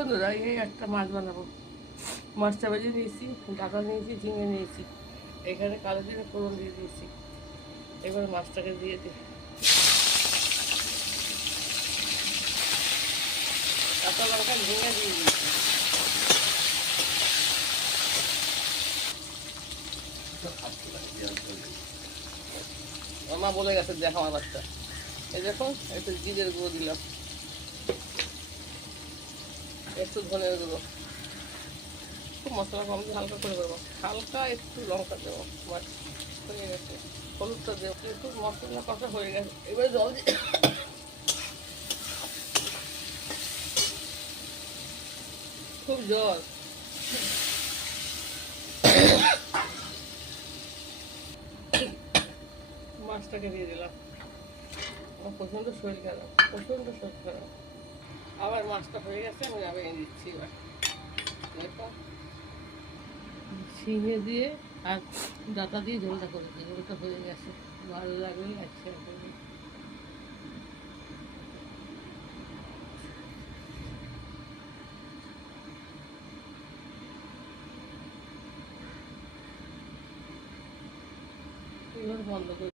বন্ধুরা, এই একটা মাছ বানাবো। মাছটা ভেজে নিয়েছি, ডাটা নিয়েছি, ঝিঙে নিয়েছি, এখানে কালো জিরে ফোড়ন দিয়ে দিয়েছি। এবার মাছটাকে দিয়ে দিই, কাঁচা লঙ্কা ঝিঙে দিয়ে দিয়েছি। মা বলে গেছে দেখ আমার মাছটা। এই দেখুন, একটু জিরের গুঁড়ো দিলাম, একটু ধনের গুঁড়ো, খুব মশলা কম দিয়ে হালকা করে দেবো, হালকা একটু লঙ্কা দেবো। মাছ হয়ে গেছে, হলুদটা দেবো, একটু মশলা কষা হয়ে গেছে। এবারে জল দিয়ে খুব জল, মাছটাকে দিয়ে দিলাম। আমার প্রচণ্ড শরীর খারাপ, প্রচণ্ড শরীর খারাপ। আবার মাছটা হয়ে গেছে, আমি নামিয়ে দিচ্ছি। এবার দেখো, ঝিঙে দিয়ে আর ডাটা দিয়ে ঝোলটা করেছি, ঝোলটা হয়ে গেছে। ভালো লাগলে লাইক শেয়ার করবেন। এবার বন্ধ করে